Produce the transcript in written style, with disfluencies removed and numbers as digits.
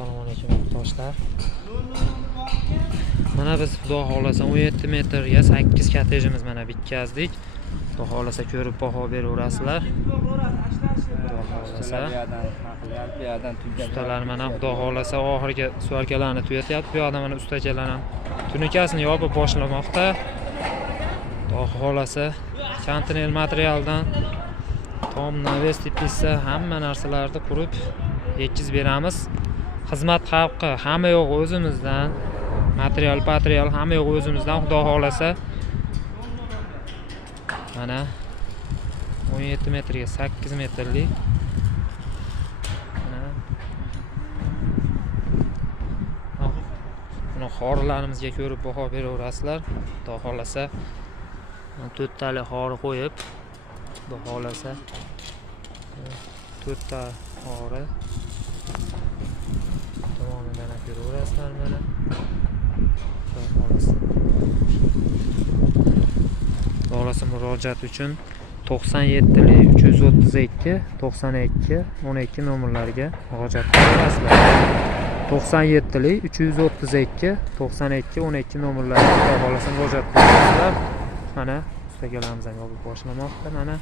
Assalomu alaykum yurtdoshlar. Mana biz xudo xolasa 17 metrga 8 kottejimiz mana bitkazdik. Xudo xolasa ko'rib baho beraverasizlar. Xudo xolasa. Ustalar mana xudo xolasa oxirgi suvarkalarni tugatyapti. Bu yoqda mana ustachalar ham tunikasini yopib boshlamoqda. Xudo xolasa kontener materialdan tom naves tipisa hamma narsalarni qurib yetkazib beramiz. Xizmat haqqi hamma yo'q o'zimizdan. Material hamma yo'q o'zimizdan. Xudo xolasa mana 17 metrga 8 metrlik mana xorilarimizga ko'rib baho beraverasizlar. Xudo xolasa 4 tali xori qo'yib, xudo xolasa 4 ta xori tomonidan ko'raverasizlar mana. Xolasa murojaat uchun 97 332 92 12 nomerlariga murojaat qilasizlar. 97 332 92 12 nomerlariga xolasa murojaat qilasizlar. Mana ustagalarimiz ham yopib boshlamoqda mana.